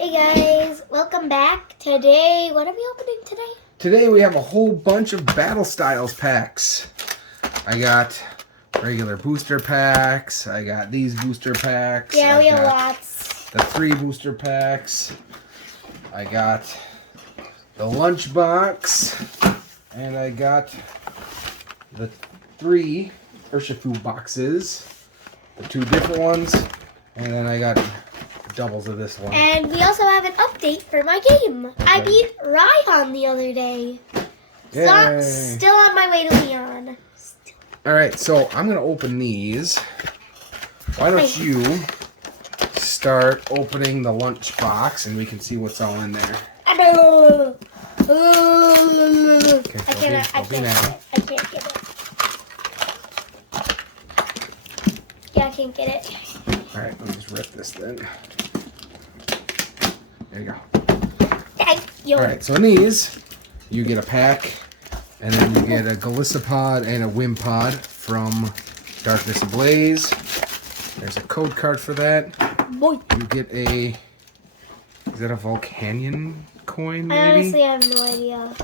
Hey guys, welcome back. Today, what are we opening today? Today we have a whole bunch of Battle Styles packs. I got regular booster packs. I got these booster packs. Yeah, we I have got lots. the 3 booster packs. I got the lunch box. And I got the 3 Urshifu boxes. The 2 different ones. And then I got doubles of this one. And we also have an update for my game. Okay. I beat Ryan the other day. Yay. Still on my way to Leon. Alright, so I'm going to open these. Why don't you start opening the lunch box and we can see what's all in there. I know. Okay, I can't get it. Yeah, I can't get it. Alright, let me just rip this then. There you go. Thank you. Alright, so in these, you get a pack, and then you get a Galissapod and a Wimpod from Darkness Ablaze. There's a code card for that. Boy. You get a... Is that a Volcanion coin, maybe? I honestly have no idea.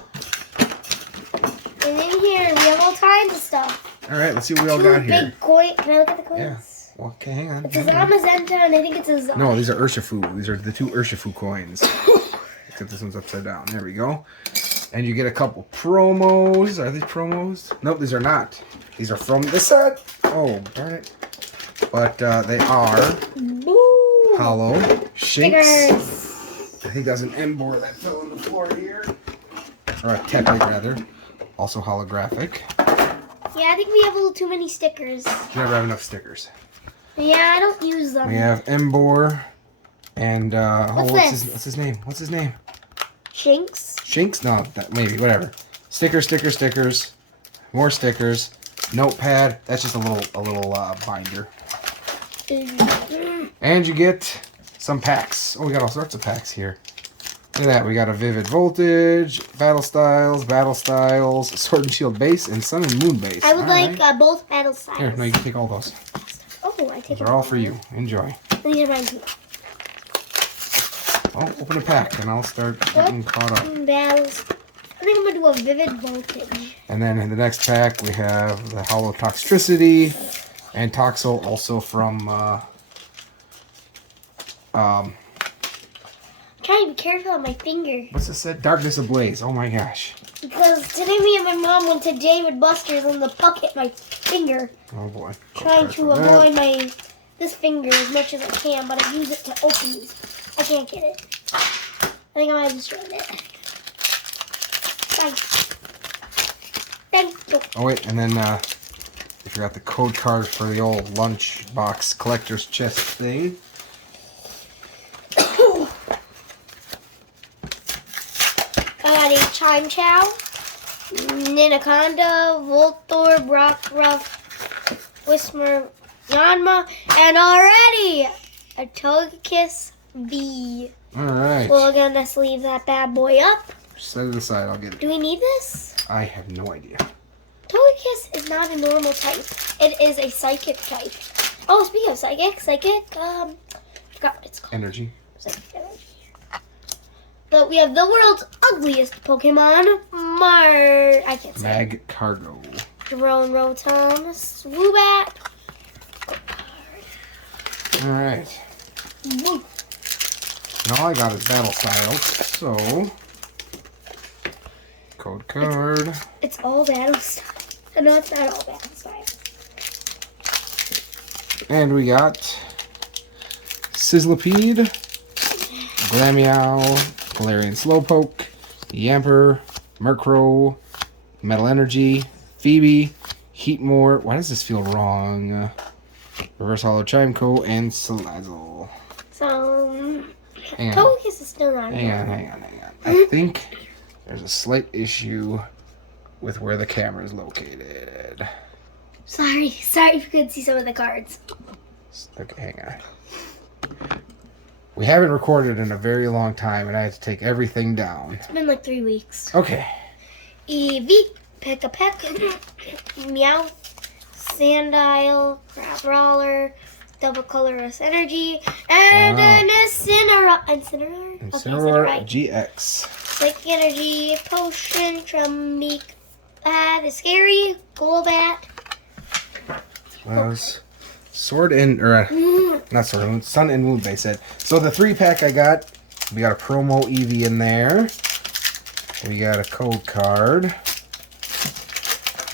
And in here, we have all kinds of stuff. Alright, let's see what we all got here. Big coin. Can I look at the coins? Yeah. Well, okay, hang on. It's a Zamazenta, and I think it's a Zama. No, these are Urshifu. These are the 2 Urshifu coins. Except this one's upside down. There we go. And you get a couple promos. Are these promos? Nope, these are not. These are from the set. Oh, darn it. But they are Boo. hollow Shinx. Stickers. I think that's an Embor that fell on the floor here. Or a Tepig, rather. Also holographic. Yeah, I think we have a little too many stickers. You never have enough stickers. Yeah, I don't use them. We have Embor and What's what's his name? What's his name? Shinx. Shinx? No, that maybe, whatever. Stickers. More stickers. Notepad. That's just a little binder. And you get some packs. Oh, we got all sorts of packs here. Look at that. We got a Vivid Voltage, Battle Styles, Sword and Shield base, and Sun and Moon base. I would All like right. both battle styles. Here, no, you can take all those. Oh, I take They're all for you. Enjoy. These are mine too. Oh, open a pack, and I'll start getting caught up. Battles. I think I'm gonna do a Vivid Voltage. And then in the next pack, we have the Hollow Toxtricity and Toxel, also from Try to be careful on my finger. what's this said? Darkness Ablaze. Oh my gosh. Because today me and my mom went to David Buster's and the puck hit my finger. Oh boy. Trying to avoid this finger as much as I can, but I use it to open these. I can't get it. I think I might have destroyed it. Thank you. Oh wait, and then I forgot the code card for the old lunch box collector's chest thing. I got a Chime Chow, Ninaconda, Voltor, Brockruff, Whismer, Yanma, and already a Togekiss V. Alright. We're gonna sleeve that bad boy up. Set it aside, I'll get it. Do we need this? I have no idea. Togekiss is not a normal type. It is a psychic type. Oh, speaking of psychic, forgot what it's called. Energy. Psychic energy. But we have the world's ugliest Pokemon, I can't say. Magcargo. Drone Rotom, Swoobat. Alright. Woo. And all I got is Battle Styles, so... Code card. It's all battle style. No, it's not all battle style. And we got Sizzlipede, Glameow, Galarian Slowpoke, Yamper, Murkrow, Metal Energy, Phoebe, Heatmore. Why does this feel wrong? Reverse Hollow Chimeco, and Salazzle. So, Hang on. Togekiss is still not Hang on. I think there's a slight issue with where the camera is located. Sorry if you couldn't see some of the cards. Okay, hang on. We haven't recorded in a very long time, and I had to take everything down. It's been like 3 weeks. Okay. Eevee, Peck, Meow, Sandile, Crabrawler, double colorless energy, and an Incineroar. Incineroar GX. Psychic energy, potion, Trumbeak, the scary, Golbat. Was Sword and, or not Sword and Moon, Sun and Moon, they said. So the 3-pack I got, we got a promo Eevee in there. We got a code card.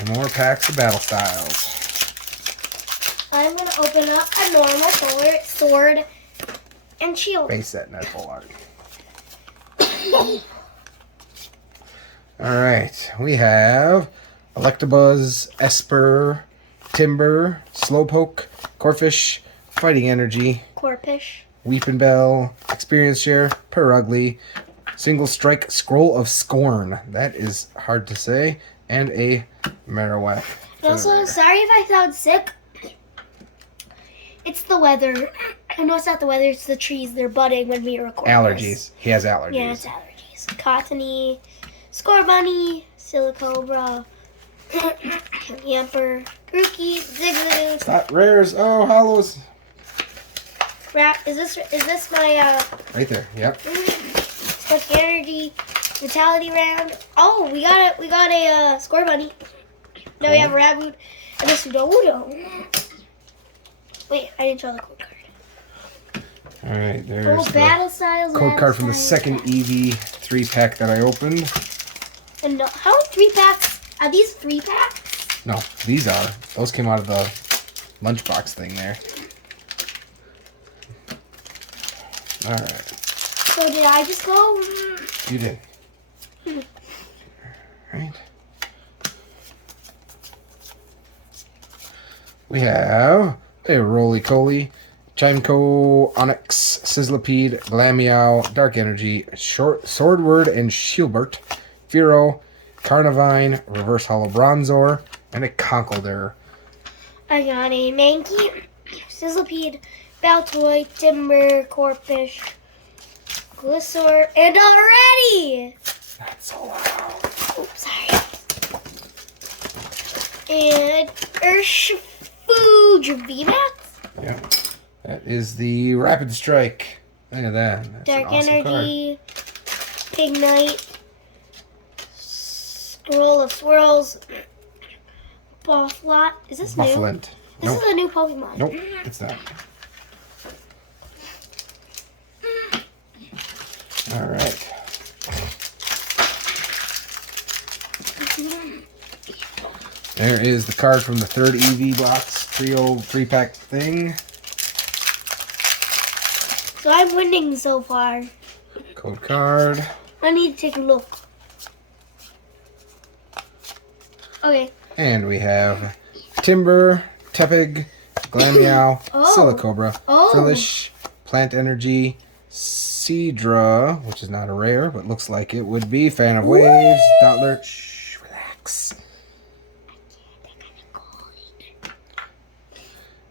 And more packs of battle styles. I'm going to open up a normal sword and shield. Base set net full art. Alright, we have Electabuzz, Esper, Timber, Slowpoke, Corphish, Fighting Energy, Corphish, Weepin' Bell, Experience Share, Perugly, Single Strike, Scroll of Scorn. That is hard to say. And a Marowak. Also, sorry if I sound sick. It's the weather. I know it's not the weather, it's the trees. They're budding when we record. Allergies. This. He has allergies. Yeah, it's allergies. Cottony, Scorbunny, Silicobra, Yamper, Grookey, Zigzagoon. It's not rares. Oh, hollows. Is this my Right there. Yep. Stuck Energy, Vitality Round. Oh, we got a Scorbunny. Now we have a Raboot and a Sudowoodo. Wait, I didn't draw the code card. All right, there's the battle styles. code card from the second Eevee 3-pack that I opened. And how many 3-packs? Are these 3-packs? No, these are. Those came out of the lunchbox thing there. All right. So did I just go? You did. Right. We have a Roly-Coly, Chimeco, Onyx, Sizzlipede, Glameow, Dark Energy, Swordward and Shieldbert, Fearow, Carnivine, Reverse Hollow Bronzor, and a Conkeldurr. I got a Mankey, Sizzlipede, Baltoy, Timber, Corphish, Glissaur, and already! That's so loud. Oops, sorry. And Urshifu VMAX? Yep. That is the Rapid Strike. Look at that. That's Dark an awesome Energy, Pignite, Scroll of Swirls, Bufflot. Is this new? Bufflint. This Nope. is a new Pokemon. Nope, it's not. All right. There is the card from the third EV box trio 3-pack thing. So I'm winning so far. Code card. I need to take a look. Okay. And we have Timber, Tepig, Glameow, Oh. Silicobra, Oh. Frillish, Plant Energy, Seadra, which is not a rare, but looks like it would be. Fan of Waves, Dottler. Shh, relax.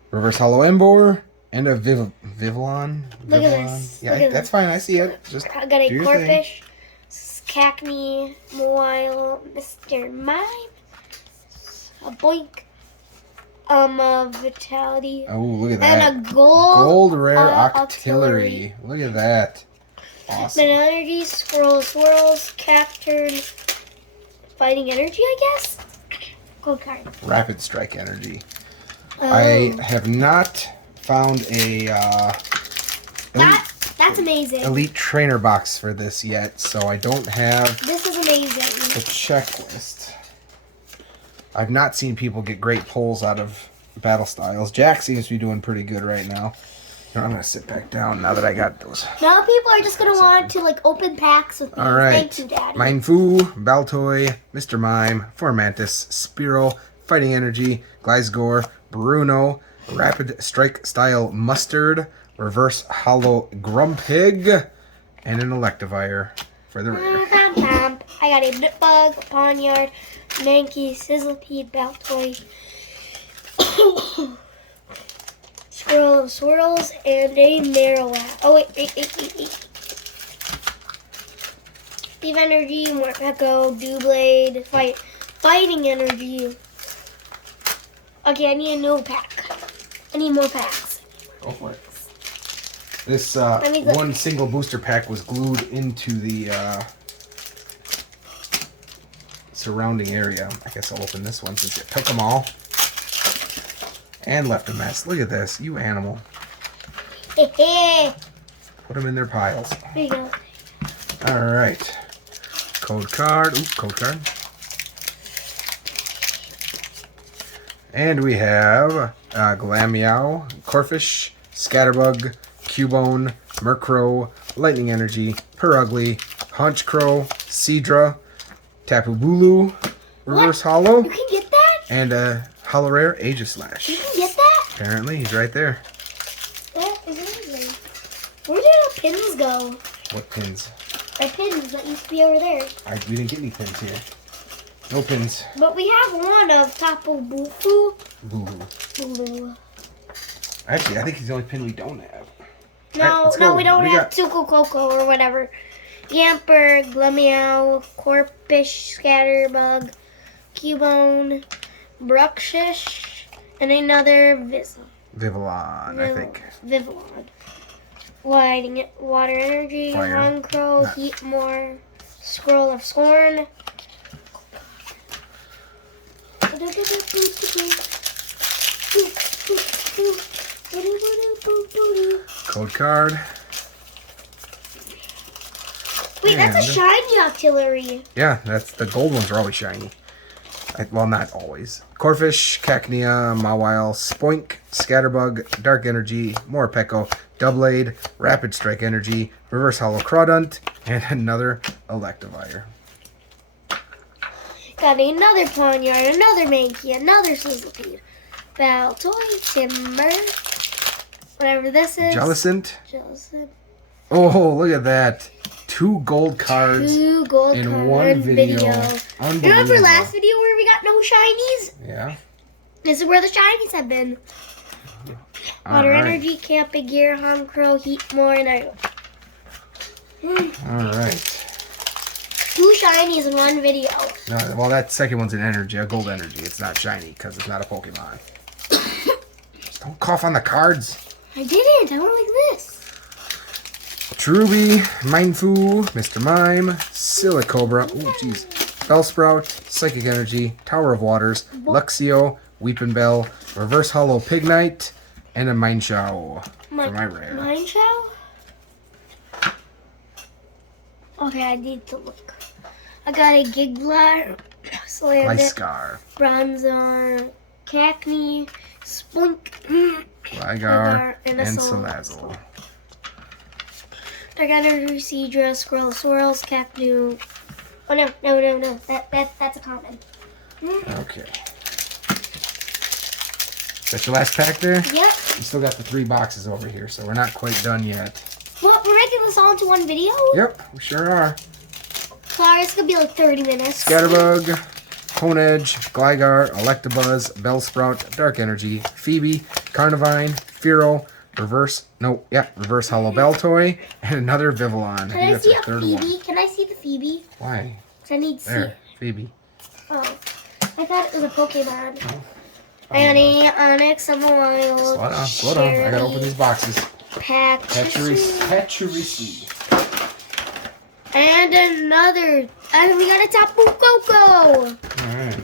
Reverse Hollow Embor, and a Vivillon. Look at this. Yeah, Look at that's fine. I see it. Just I got a do your thing. Corphish, Cackney, Moile, Mr. Mime, a Boink, a Vitality, Oh, look at that. and a Gold. Gold Rare Octillery. Octillery. Look at that. Awesome. Then Energy, Swirls, Cacturn, Fighting Energy, I guess? Gold card. Rapid Strike Energy. Oh. I have not found a That's amazing. elite trainer box for this yet, so I don't have This is amazing. the checklist. I've not seen people get great pulls out of battle styles. Jack seems to be doing pretty good right now. I'm going to sit back down now that I got those. Now people are just going to want to like open packs with me. All right. Thank you, Daddy. Mindfu, Baltoy, Mr. Mime, Formantis, Spearow, Fighting Energy, Gliscor, Bruno, Rapid Strike Style Mustard, Reverse Hollow Grumpig, and an Electivire for the rare. I got a Bitbug, Ponyard, Mankey, Sizzlipede, Baltoy, Scroll of Swirls, and a Marowak. Oh, wait. Steve Energy, Morpeko, Doublade, Fighting Energy. Okay, I need a new pack. I need more packs. Go for it. This me look. one single booster pack was glued into the surrounding area. I guess I'll open this one since you took them all. And left a mess. Look at this, you animal. Put them in their piles. There you go. All right. Code card. Ooh, code card. And we have Glameow, Corphish, Scatterbug, Cubone, Murkrow, Lightning Energy, Purugly, Honchkrow, Seadra, Tapu Bulu, Reverse Hollow, You can get that? and a Hollow Rare You Aegislash. can get that? Apparently, he's right there. That is amazing. Where did our pins go? What pins? Our pins that used to be over there. We didn't get any pins here. No pins. But we have one of Tapu Bulu. Bulu. Actually, I think he's the only pin we don't have. No, let's go. we don't We have got- Tuco Coco or whatever. Yamper, Glameow, Corphish, Scatterbug, Cubone, Bruxish, and another Vivillon, I think. Vivillon. Water Energy, Fire. Honchkrow, Nah. Heatmore, Scroll of Scorn. Code card. Wait, that's a And- shiny artillery. Yeah, that's the gold ones are always shiny. Well, not always. Corphish, Cacnea, Mawile, Spoink, Scatterbug, Dark Energy, Morpeko, Doublade, Rapid Strike Energy, Reverse Hollow Crawdunt, and another Electivire. Got another Pawniard, another Mankey, another Sizzlipede, Baltoy, Timber, whatever this is. Jellicent. Jellicent. Oh, look at that. 2 gold cards. 2 gold in card one video. Remember Unbelievable. last video where we got no shinies? Yeah. This is where the shinies have been. Water Alright. Energy, Camping Gear, Honchkrow, Heatmore, and I. Alright. 2 shinies in one video. No, well, that second one's an energy, a gold energy. It's not shiny because it's not a Pokemon. Just don't cough on the cards. I didn't. I went like this. Cherubi, Mindfu, Mr. Mime, Silicobra, oh jeez, Bellsprout, Psychic Energy, Tower of Waters, Luxio, Weepinbell, Reverse Hollow Pignite, and a Mineshaw for my rare. Mine Chow? Okay, I need to look. I got a Giggler, Slandit, Gliscor, Bronzor, Cacnea, Splunk, Gligar, and and a Salazzle. Dark Energy, Seadra, Squirrel, Swirls, Cacnea. Oh no. That's a common. Okay. That's your last pack there? Yep. You still got the 3 boxes over here, so we're not quite done yet. What? We're making this all into one video? Yep, we sure are. Sorry, it's gonna be like 30 minutes. Scatterbug, Honedge, Gligar, Electabuzz, Bellsprout, Dark Energy, Phoebe, Carnivine, Fearow, Reverse Hollow Baltoy, and another Vivillon. Can I that's see our a third Phoebe? one. Can I see the Phoebe? Why? 'Cause I need to see. There, Phoebe. Oh, I thought it was a Pokemon. Annie, Onyx, Summerwild, Slow down. I gotta open these boxes. Patcherisi, Patcherisi. and another. And we got a Tapu Koko. Alright.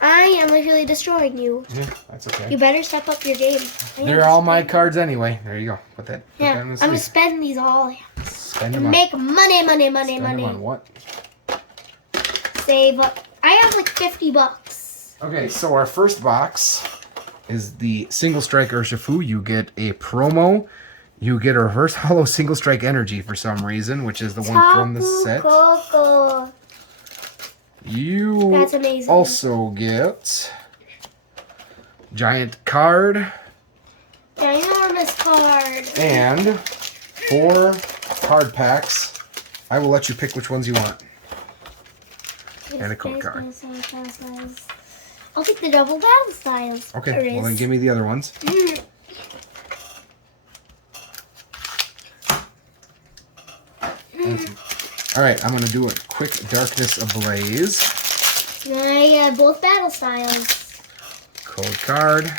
I am literally destroying you. Yeah, that's okay. You better step up your game. They're all my cards anyway. There you go. Put that Yeah, in the I'm gonna sleeve. spend these all. Spend them on. Make money. Spend them on what? Save up. I have like $50. Okay, so our first box is the Single Strike Urshifu. You get a promo. You get a Reverse Hollow Single Strike Energy for some reason, which is the one from the Tapu set. Koko. You That's amazing. also get Giant Card Ginormous card. and 4 card packs. I will let you pick which ones you want. And a code card. I'll take the double battle styles. Okay, well then give me the other ones. Alright, I'm going to do a quick Darkness Ablaze. Both battle styles. Code card.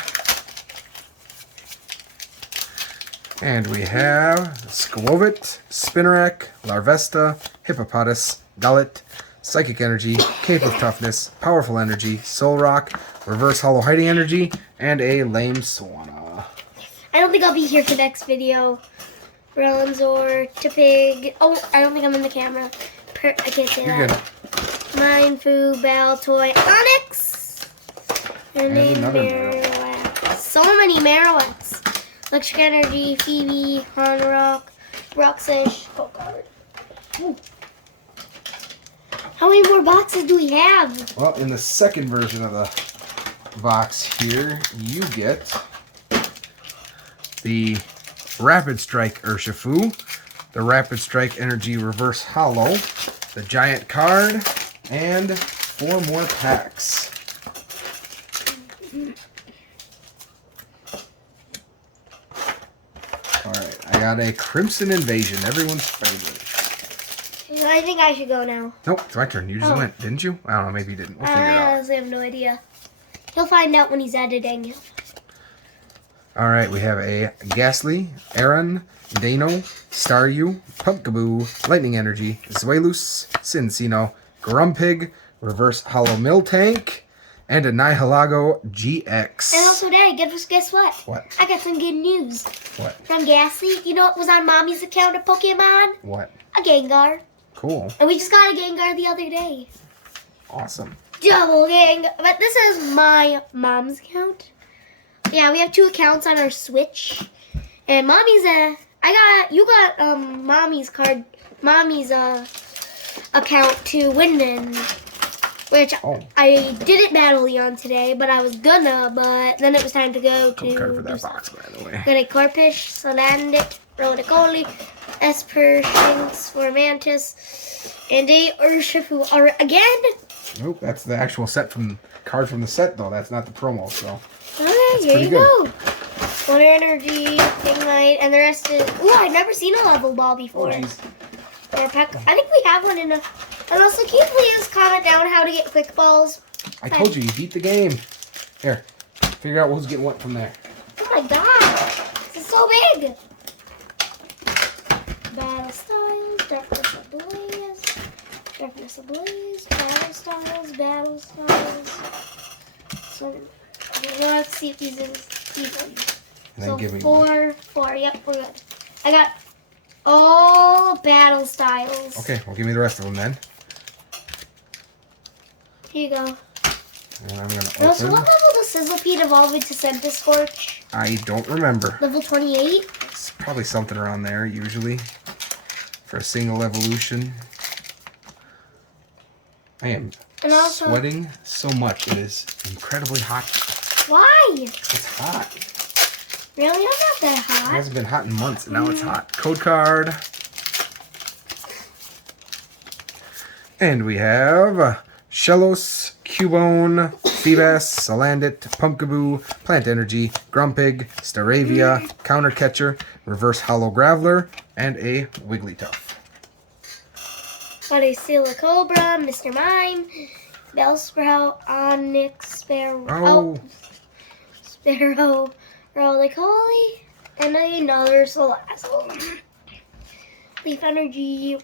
And we have Skwovet, Spinarak, Larvesta, Hippopotas, Gullet, Psychic Energy, Cape of Toughness, Powerful Energy, Soul Rock, Reverse Hollow Hiding Energy, and a Lame Swanna. I don't think I'll be here for next video. Bronzor, Tipig. Oh, I don't think I'm in the camera. I can't say You're that. good. Mindfu, Baltoy, Onyx, and a Marowak. So many Marowaks. Electric Energy, Phoebe, Honrock, Rockfish, Cold. How many more boxes do we have? Well, in the second version of the box here, you get the Rapid Strike Urshifu, the Rapid Strike Energy Reverse Hollow, the Giant Card, and 4 more packs. Alright, I got a Crimson Invasion, everyone's favorite. I think I should go now. Nope, it's my turn. You just went, didn't you? I don't know, maybe you didn't. We'll figure it I out. honestly have no idea. He'll find out when he's editing. Alright, we have a Ghastly, Aaron, Dano, Staryu, Pumpkaboo, Lightning Energy, Zweilous, Cincino, Grumpig, Reverse Hollow Miltank, and a Nihilego GX. And also, Daddy, guess what? What? I got some good news. What? From Ghastly. You know what was on Mommy's account of Pokemon? What? A Gengar. Cool. And we just got a Gengar the other day. Awesome. Double Gengar. But this is my mom's account. Yeah, we have 2 accounts on our Switch. And Mommy's you got Mommy's account to win in, which I didn't battle Leon today, but I was gonna, but then it was time to go to Code card for that box, by the way. Got a Corpish, Salandit, Rodicoli, Esper, Shinx, Formantis, and a Urshifu again. Nope, that's the actual card from the set, though. That's not the promo, so. Okay, here you go. Water Energy, Ignite, and the rest is... Ooh, I've never seen a level ball before. Oh, jeez. I think we have one in a... And also, can you please comment down how to get quick balls? I told you, you beat the game. Here, figure out who's getting what from there. Oh my god, this is so big. Battle Styles, Darkness Ablaze, Darkness Ablaze, Battle Styles. So, let's see if these are even. So give me 4, yep, we're good. I got all Battle Styles. Okay, well, give me the rest of them then. Here you go. And I'm going to And also, open. what level does Sizzlepede evolve into Centiscorch? I don't remember. Level 28? It's probably something around there, usually, for a single evolution. I am sweating so much. It is incredibly hot. Why? It's hot. Really? I'm not that It hot. hasn't been hot in months, and now it's hot. Code card. And we have Shellos, Cubone, Feebas, Salandit, Pumpkaboo, Plant Energy, Grumpig, Staravia, Counter Catcher, Reverse Hollow Graveler, and a Wigglytuff. Got a Silicobra, Mr. Mime, Bellsprout, Onyx, Sparrow, Roly-Poly, and another Salazzle. Leaf Energy,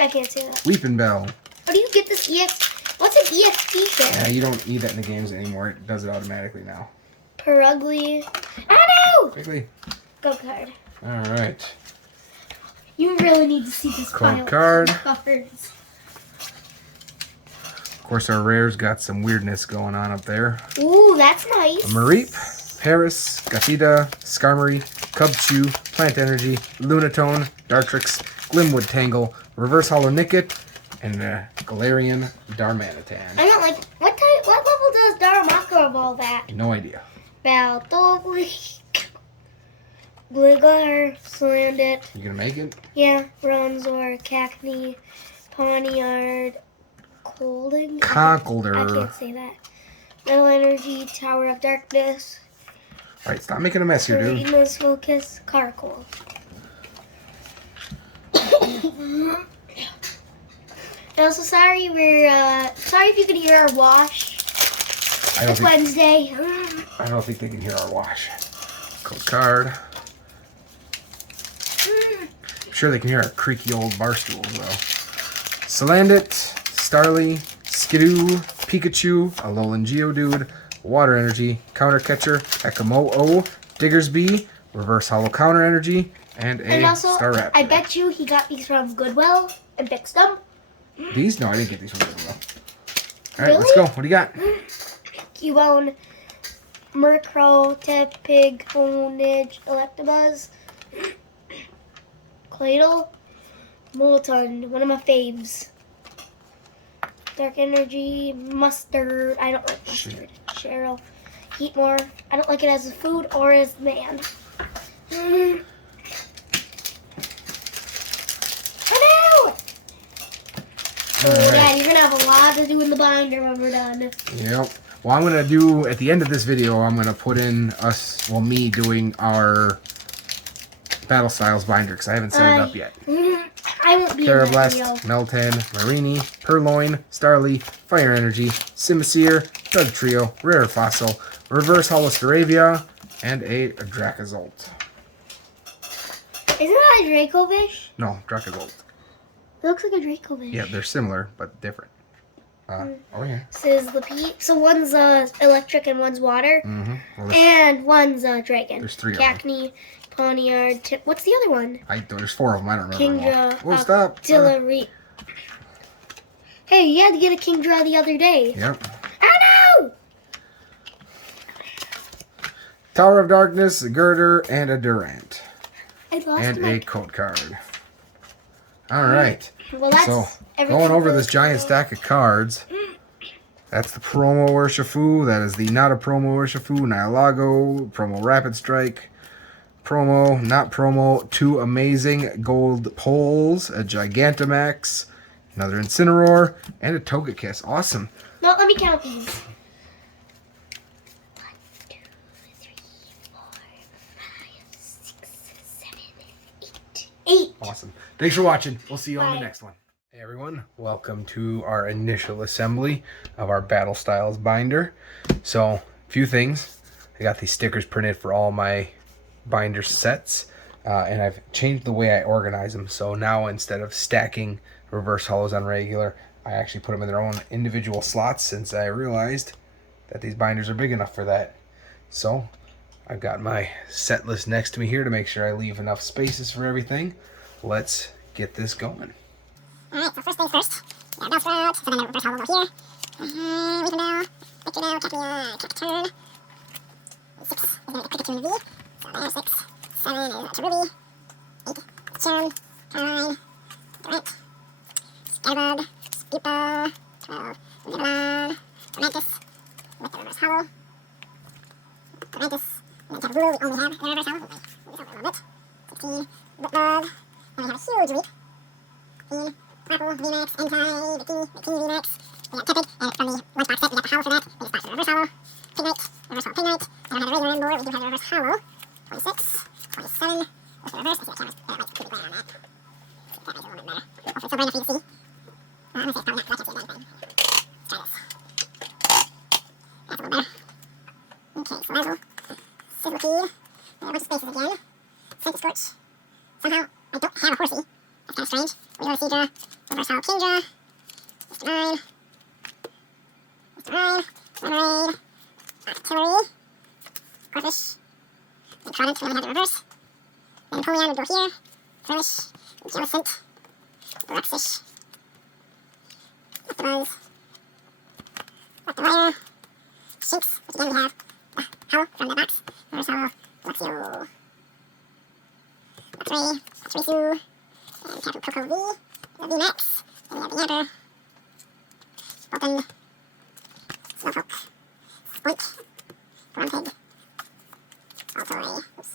I can't say that. Weepin' Bell. How do you get this EX? What's an EXP share? Yeah, you don't need that in the games anymore. It does it automatically now. Perugly. Oh no! Quickly. Go card. Alright. You really need to see this Code pile card. of cards. Of course, our rares got some weirdness going on up there. Ooh, that's nice. A Mareep, Paris, Gothita, Skarmory, Cubchoo, Plant Energy, Lunatone, Dartrix, Glimwood Tangle, Reverse Hollow Nickit, and Galarian Darmanitan. I don't like... What level does Darumaka evolve at? No idea. Baltoy, Gligar, Salandit, You gonna make it? yeah, Bronzor, Cacnea, Pawniard, Colding. I Conkeldurr. can't say that. Metal Energy, Tower of Darkness, Alright, stop making a mess here, dude. Serena's Focus, Carcoal. And also, sorry if you can hear our wash. It's Wednesday. I don't think they can hear our wash. Code card. sure they can hear our creaky old bar stools, though. Salandit, Starly, Skidoo, Pikachu, Alolan Geodude, Water Energy, Counter Catcher, Ekamo-O, Diggersby, Reverse Hollow Counter Energy, and also, Staraptor. I bet you he got these from Goodwill and fixed them. These? No, I didn't get these from Goodwill. All right, Really? let's go. What do you got? Cubone, Murkrow, Tepig, Honedge, Electabuzz, Claydol, Molten, one of my faves. Dark Energy, Mustard, I don't like Mustard. Cheryl, Heatmore, I don't like it as a food or as man. Oh no! So yeah, you're gonna have a lot to do in the binder when we're done. Yep. Well, I'm going to do, at the end of this video, I'm going to put in me doing our Battle Styles binder, because I haven't set it up yet. I won't be in that video. Carablast, Meltan, Marini, Purloin, Starly, Fire Energy, Simisear, Doug Trio, Rare Fossil, Reverse Hollow Staravia, and a Dracozolt. Isn't that a Dracovish? No, Dracozolt. It looks like a Dracovish. Yeah, they're similar, but different. Oh, yeah. So one's electric and one's water. Well, And one's dragon. There's 3 of Cacnea, Poniard, what's the other one? There's 4 of them. I don't remember. Kingdra, Oh, stop. Dillary. Hey, you had to get a Kingdra the other day. Yep. Oh no! Tower of Darkness, a Girder, and a Durant. I lost And my... a code card. All right. Well, that's So, everything going over for this giant stack of cards, that's the promo Urshifu, that is the not a promo Urshifu, Nihilago, promo Rapid Strike, promo, not promo, 2 amazing gold poles, a Gigantamax, another Incineroar, and a Togekiss. Awesome. No, let me count these. 1, 2, 3, 4, 5, 6, 7, 8. 8. Awesome. Thanks for watching. We'll see you on the Bye. next one. Hey everyone, welcome to our initial assembly of our Battle Styles binder. So, a few things. I got these stickers printed for all my binder sets, and I've changed the way I organize them. So now instead of stacking reverse hollows on regular, I actually put them in their own individual slots, since I realized that these binders are big enough for that. So I've got my set list next to me here to make sure I leave enough spaces for everything. Let's get this going. Alright, so first things first. We have Bellsprout, so then I reverse hollow over here. Weeping Bell, Victor Bell, Cacnea, Cacturn. 6 is going to be Pikachu and V. So there's 6. 7 is Cherubi. 8, Chum, Caroline, Durant, Scatterbug, Spupa, 12, Nibbler, Tormentus, with the reverse hollow. Tormentus, and then Taboo, we only have the reverse hollow. We'll wait a little bit. 16, Whitbug, and we have a huge leap. 15, Purple, VMAX, Entei, Bikini VMAX. We got Tepig, and from the lunchbox set, we got the hollow for that. We just boxed the reverse hollow. Pignite, reverse hollow Pignite. I don't have a regular inboard, we do have the reverse hollow. 26, 27, with the reverse. I see the camera's might be pretty bright on that. See if that makes it a little bit better. Hopefully it's still bright enough for you to see. I'm gonna say it's probably not, because I can't see anything. Let's try this. That's a little better. Okay, Salazzle, Sizzlipede, a bunch of spaces again. Scorch. Somehow, I don't have a Horsey. That's kind of strange. We go to Seadra, reverse hollow Kingdra, Mr. Mime, Lemonade, Artillery, Corfish, and Trident, we only have the reverse. Then Napoleon would go here, Furlish, Jellicent, Bruxish, Octobuzz, Octavire, Shinx, which again we have the hollow from the box, reverse hollow, Luxio, X-Ray, X-Ray and Tapu Koko V, the VMAX, then we have the Yamper, Bolton, Slowpoke, Spoink, Grumpig, Altoy, oops,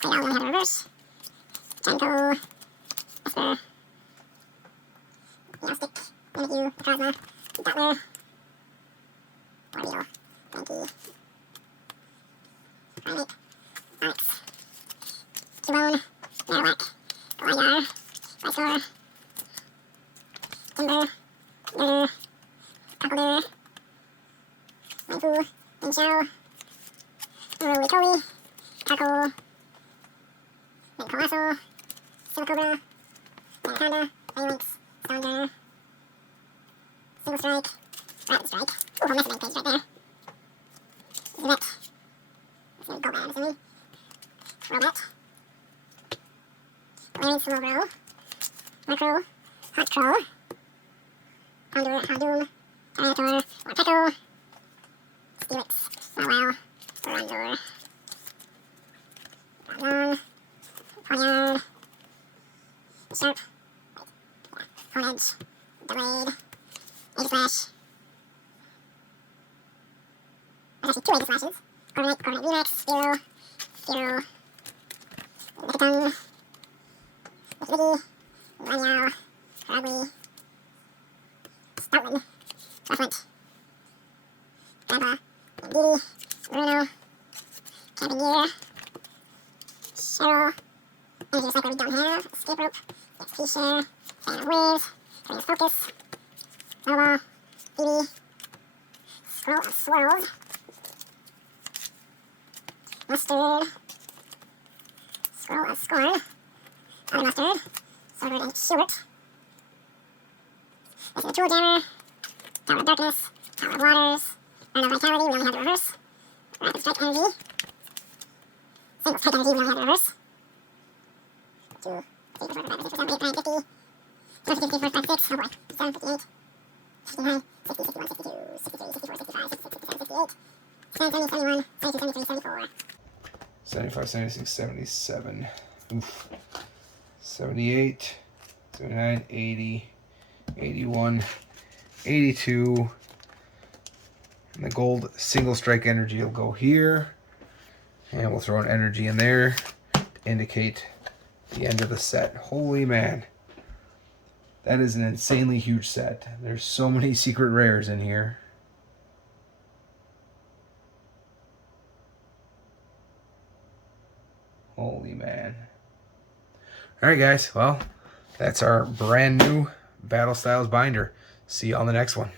Claydol, we only have the reverse, Janko, Esper, Meowstic, Mimikyu, Picrozma, Dottler, Orbeetle, Mankey, Primeape, Onix, Cubone, Marowak, Goliar, Mysore, Timber, Girder, Cocklebear, Mienfoo, Minchow, Roly-Poly, Taco, then Colossal, Silver Cobra, Anaconda, Phalanx, Stoneder, Single Strike, Rapid Strike. Ooh, I'm missing a page right there. Zubet. It's gonna go bad, I'm assuming. Robot. Larry Slowbro. Micro. Hot Crow. Houndoom, Tyranitar, Morpeko, Steelix, Wow, Rondor, Rondon, Ponyard, Sharp, Honedge, Delayed, Aegislash. There's actually 2 Aegislashes. Corviknight VMAX, Fearow, Lickitung, Lickilicky, Lanyao, Crabby, Stoutland, Rufflet, Grandpa, Diddy, Bruno, Cavineer, Cheryl, Energy Recycler we don't have, Escape Rope, EXP Share, Fan of Waves, Curious Focus, Snowball, Phoebe, Scroll of Swirls, Mustard, Scroll of Scorn, Other Mustard, Swordwood and Stewart. This is a Tool Jammer, Tower of Darkness, Tower of Waters, Urn of Vitality, we only have the reverse, Rapid Strike Energy, Single Strike Energy, we only have the reverse, 2, 3, 4, 5, 6, 7, 8, 9, 50, 50, 54, 56, oh boy, 57, 58, 59, 60, 61, 62, 63, 64, 65, 66, 67, 68, 69, 70, 71, 72, 73, 74. 75, 76, 77. Oof. 78, 79, 80, 81, 82. And the gold single strike energy will go here. And we'll throw an energy in there to indicate the end of the set. Holy man. That is an insanely huge set. There's so many secret rares in here. Holy man. Alright guys, well, that's our brand new Battle Styles binder. See you on the next one.